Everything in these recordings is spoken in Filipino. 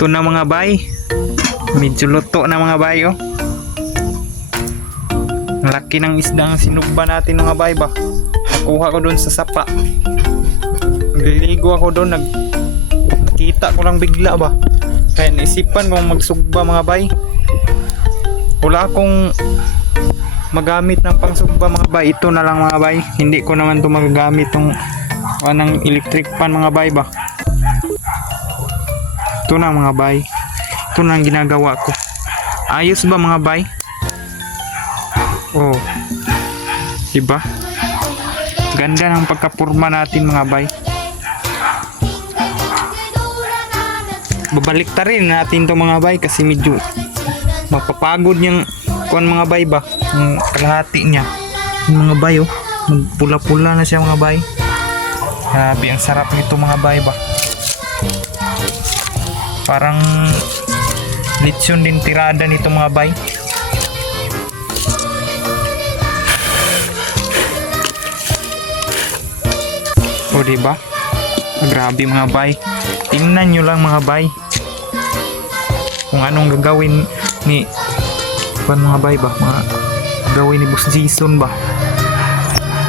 Ito na mga bay. Medyo luto na mga bay oh. Ang laki ng isda ang sinugba natin mga bay ba. Nakuha ko doon sa sapa. Nagliligo ako doon. Nakita ko lang bigla ba. Kaya naisipan kong magsugba mga bay. Wala akong magamit ng pangsugba mga bay. Ito na lang mga bay. Hindi ko naman ito magagamit ng electric pan mga bay ba. Ito na mga bay. Ito na ang ginagawa ko. Ayos ba mga bay? Oh. Diba? Ganda ng pagkapurma natin mga bay. Babalik ta rin natin to mga bay kasi medyo mapapagod yung kuan mga bay ba. Yung kalahati niya. Yung mga bay oh. Magpula-pula na siya mga bay. Grabe ang sarap nito mga bay ba. Parang lechon din tirada nito mga bay. O diba? Grabe mga bay. Tingnan nyo lang mga bay. Kung anong gagawin ni mga bay ba? Mga gagawin ni Boss Jason ba?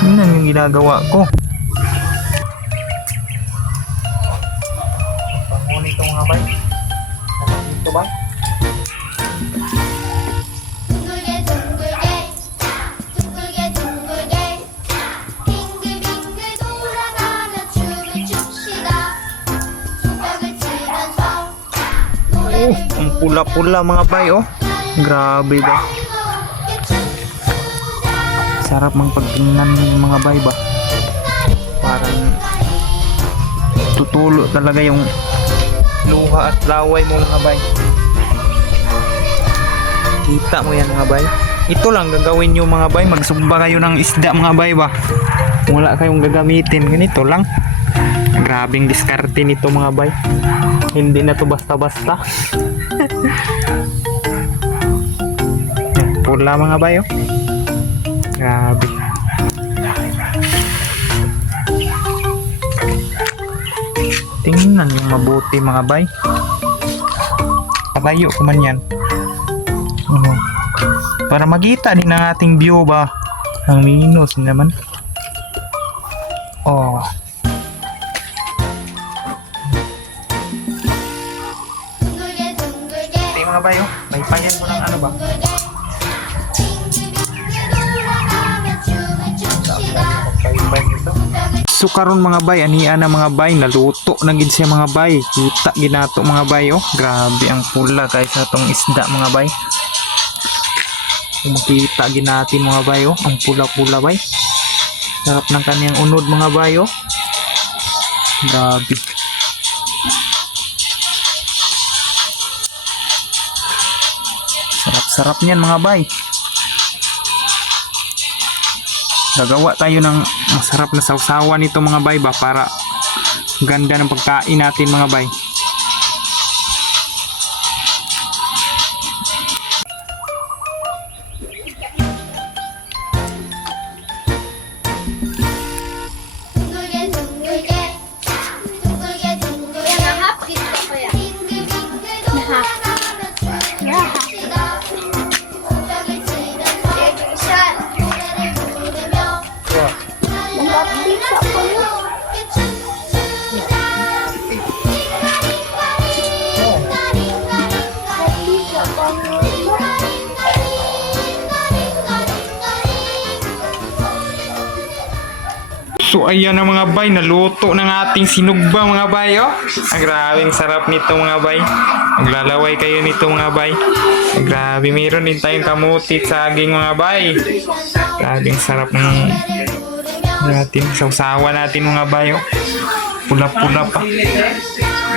Tingnan yung ginagawa ko. Ito mga bay. Ito ba? Ang pula-pula mga bay oh. Grabe ba? Sarap mang pagtingnan ng mga bay ba? Parang tutulo talaga yung luha at laway mo mga bay. Kita mo yan mga bay. Ito lang gagawin nyo mga bay. Magsugba kayo ng isda mga bay ba. Wala kayong gagamitin. Ganito lang. Grabing diskarte nito mga bay. Hindi na to basta-basta. Pula mga bay oh. Grabe. Tingnan yung mabuti mga bay. Patayo ko man yan. Para makita din ang ating view ba. Ang minus naman. Oh. Ito mga bay oh. May payan mo ng ano ba? So karon mga bay, aniya na mga bay, naluto na gid siya mga bay. Kita ginato mga bay oh. Grabe ang pula kay sa tong isda mga bay. Makita ginatin mga bay oh, ang pula-pula bay. Sarap ng kaniyang unod mga bay oh. Grabe. Sarap-sarap niyan mga bay. Gagawa tayo ng masarap na sausawan nito mga bay ba para ganda ng pagkain natin mga bay. So ayan na mga bay, naluto ng ating sinugba mga bay oh. Ang grabing sarap nito mga bay. Maglalaway kayo nito mga bay. Grabe, meron din tayong kamutit saging mga bay. Grabing sarap ng natin sausawa natin mga bay oh. Pula-pula pa.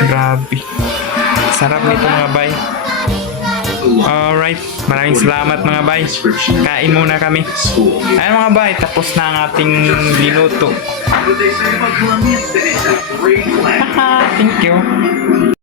Grabe. Sarap nito mga bay. Alright, maraming salamat mga bay. Kain muna kami. Ayan mga bay, tapos na ang ating linuto. Thank you.